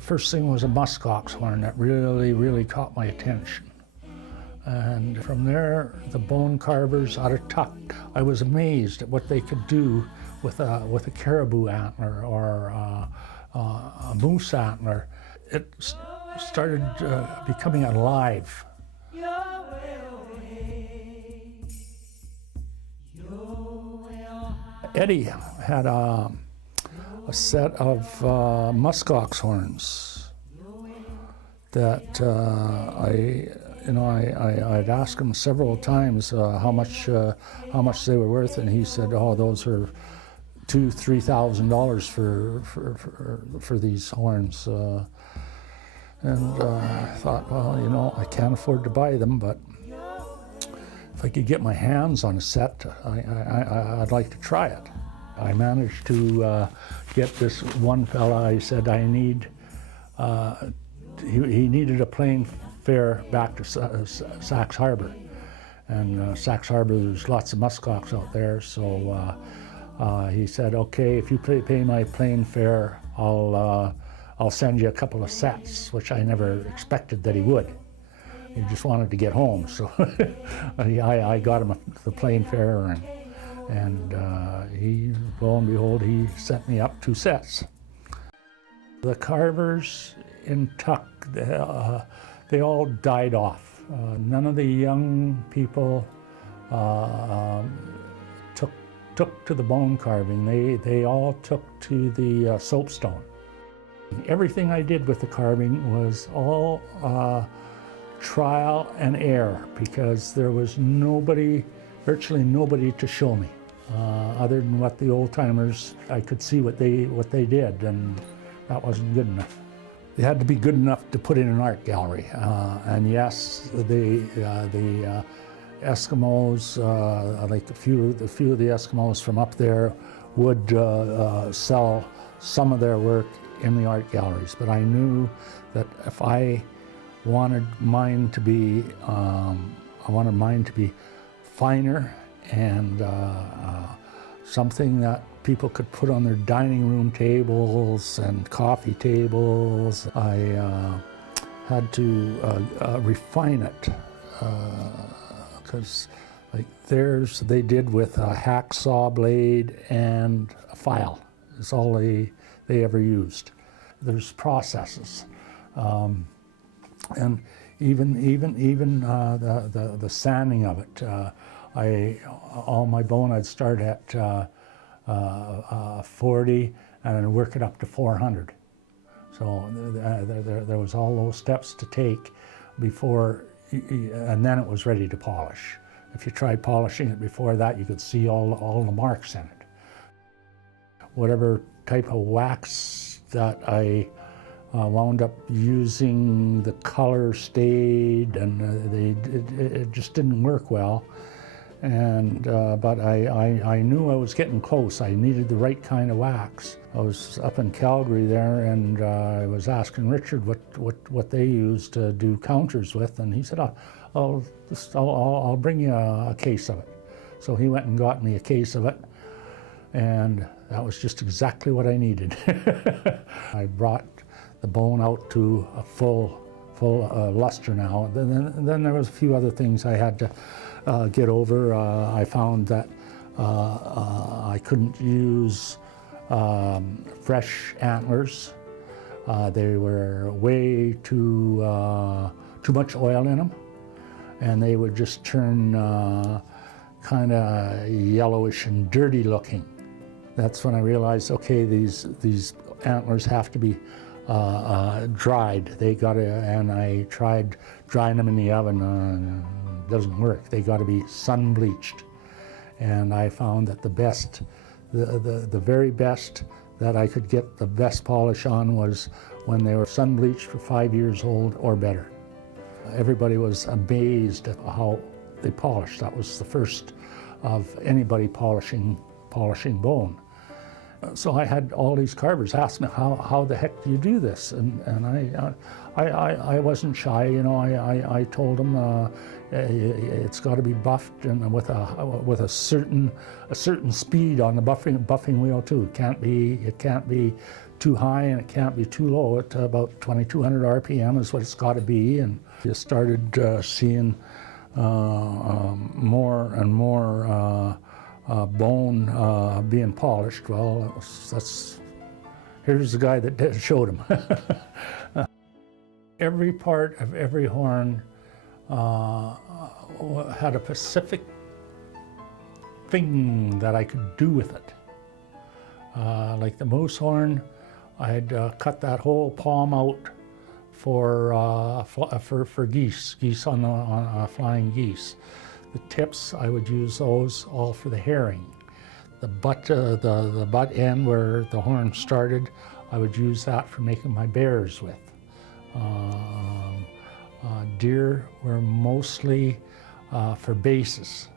The first thing was a muskox horn that really caught my attention. And from there, the bone carvers out of Tuck. I was amazed at what they could do with a caribou antler or a moose antler. It started becoming alive. Eddie had a set of muskox horns that I'd asked him several times how much they were worth, and he said, "Oh, those are $2,000-3,000 for these horns." I thought, well, I can't afford to buy them, but if I could get my hands on a set, I'd like to try it. I managed to get this one fella. I said he needed a plane fare back to Sax Harbor, and Sax Harbor, there's lots of muskox out there. So he said, "Okay, if you pay my plane fare, I'll send you a couple of sets," which I never expected that he would. He just wanted to get home, so I got him the plane fare, and he, lo and behold, he sent me up 2 sets. The carvers in Tuck, they all died off. None of the young people took to the bone carving. They all took to the soapstone. Everything I did with the carving was all trial and error, because there was virtually nobody to show me, other than what the old timers. I could see what they did, and that wasn't good enough. They had to be good enough to put in an art gallery, and yes, the Eskimos, like a few of the Eskimos from up there, would sell some of their work in the art galleries. But I knew that if I wanted mine to be, finer and something that people could put on their dining room tables and coffee tables. I had to refine it, because like theirs, they did with a hacksaw blade and a file. It's all they ever used. There's processes. And even the sanding of it. All my bone, I'd start at 40 and work it up to 400. So there was all those steps to take before, and then it was ready to polish. If you tried polishing it before that, you could see all the marks in it. Whatever type of wax that I wound up using, the color stayed, and it just didn't work well. And but I knew I was getting close. I needed the right kind of wax. I was up in Calgary there, and I was asking Richard what they used to do counters with, and he said, I'll bring you a case of it. So he went and got me a case of it, and that was just exactly what I needed. I brought the bone out to a full luster now. Then there was a few other things I had to get over. I found that I couldn't use fresh antlers. They were way too much oil in them, and they would just turn kind of yellowish and dirty looking. That's when I realized, okay, these antlers have to be dried. And I tried drying them in the oven. Doesn't work. They got to be sun bleached. And I found that the very best that I could get the best polish on was when they were sun bleached for 5 years old or better. Everybody was amazed at how they polished. That was the first of anybody polishing bone. So I had all these carvers ask me, how the heck do you do this? And I wasn't shy, you know. I told them it's got to be buffed and with a certain speed on the buffing wheel too. It can't be too high and it can't be too low. At about 2,200 RPM is what it's got to be. And you started seeing more and more bone being polished. Well, here's the guy that showed him. Every part of every horn had a specific thing that I could do with it. Like the moose horn, I had cut that whole palm out for geese on flying geese. The tips, I would use those all for the herring. The butt end where the horn started, I would use that for making my bears with. Deer were mostly for bases.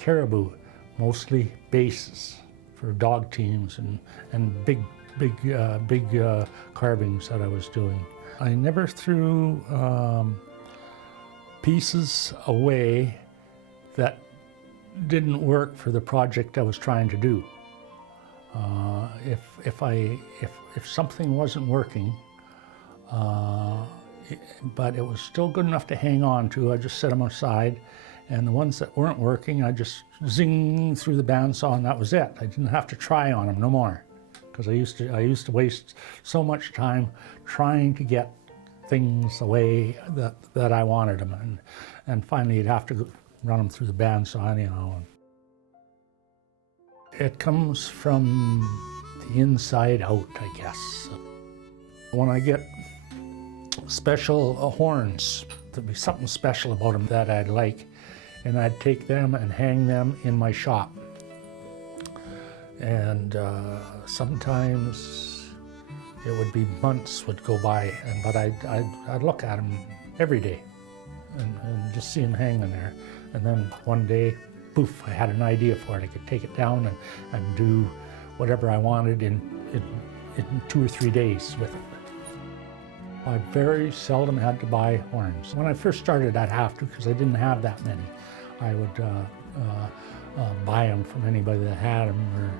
Caribou, mostly bases for dog teams and big carvings that I was doing. I never threw pieces away that didn't work for the project I was trying to do. If something wasn't working, but it was still good enough to hang on to, I just set them aside, and the ones that weren't working, I just zing through the bandsaw, and that was it. I didn't have to try on them no more, because I used to waste so much time trying to get things the way that I wanted them, and finally you'd have to run them through the bandsaw anyhow. It comes from the inside out, I guess. When I get special horns, there'd be something special about them that I'd like, and I'd take them and hang them in my shop. And sometimes it would be months would go by, but I'd look at them every day and just see them hanging there. And then one day, poof, I had an idea for it. I could take it down and do whatever I wanted in 2 or 3 days with it. I very seldom had to buy horns. When I first started, I'd have to, because I didn't have that many. I would buy them from anybody that had them, or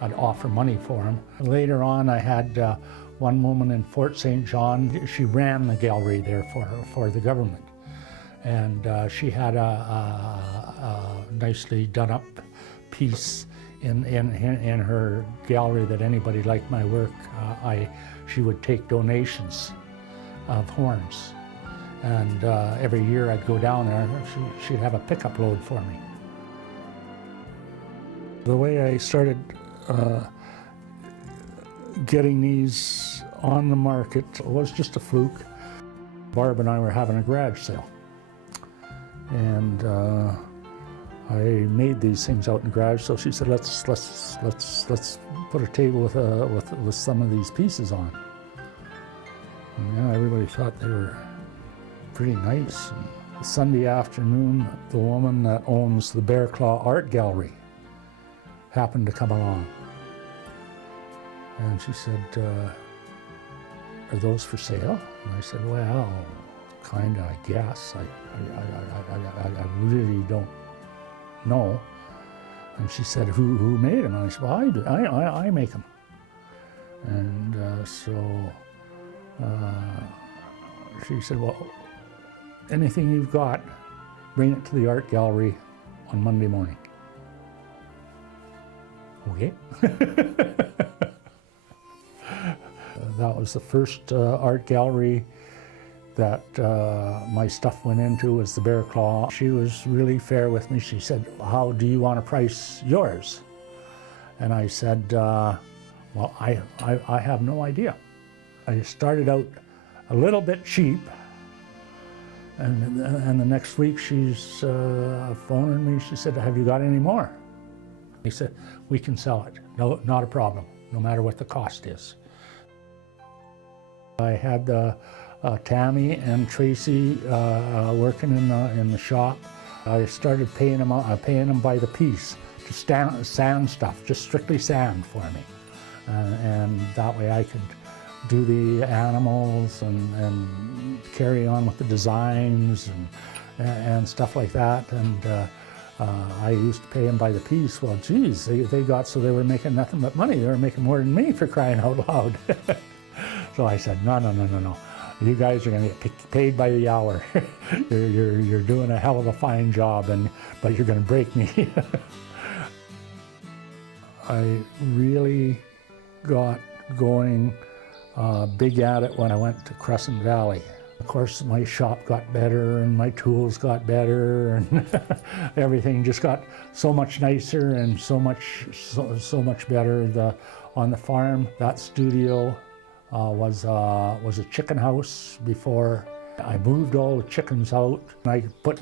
I'd offer money for them. Later on, I had one woman in Fort St. John. She ran the gallery there for the government. And she had a nicely done up piece in her gallery that anybody liked my work. She would take donations of horns. And every year I'd go down there, she'd have a pickup load for me. The way I started getting these on the market was just a fluke. Barb and I were having a garage sale. And I made these things out in the garage, so she said, let's put a table with some of these pieces on. And yeah, everybody thought they were pretty nice. And Sunday afternoon, the woman that owns the Bear Claw Art Gallery happened to come along. And she said, are those for sale? And I said, well, kind of, I guess. I really don't know. And she said, who made them? And I said, well, I do. I make them. And she said, well, anything you've got, bring it to the art gallery on Monday morning. Okay. That was the first art gallery that my stuff went into, was the Bear Claw. She was really fair with me. She said, how do you want to price yours? And I said, well, I have no idea. I started out a little bit cheap, and the next week she's phoning me. She said, have you got any more? He said, we can sell it. No, not a problem, no matter what the cost is. I had Tammy and Tracy working in the shop. I started paying them by the piece. just sand stuff, just strictly sand for me. And that way I could do the animals and carry on with the designs and stuff like that. And I used to pay them by the piece. Well, geez, they got so they were making nothing but money. They were making more than me, for crying out loud. So I said, no. You guys are going to get paid by the hour. you're doing a hell of a fine job, but you're going to break me. I really got going big at it when I went to Crescent Valley. Of course, my shop got better and my tools got better and everything just got so much nicer and so much better. On the farm, that studio was a chicken house before. I moved all the chickens out. I put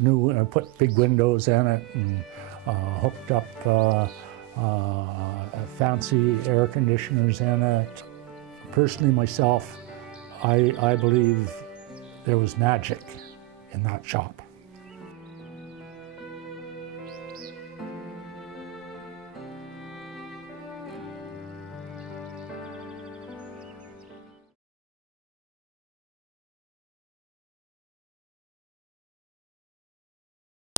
big windows in it and hooked up fancy air conditioners in it. Personally, myself, I believe there was magic in that shop.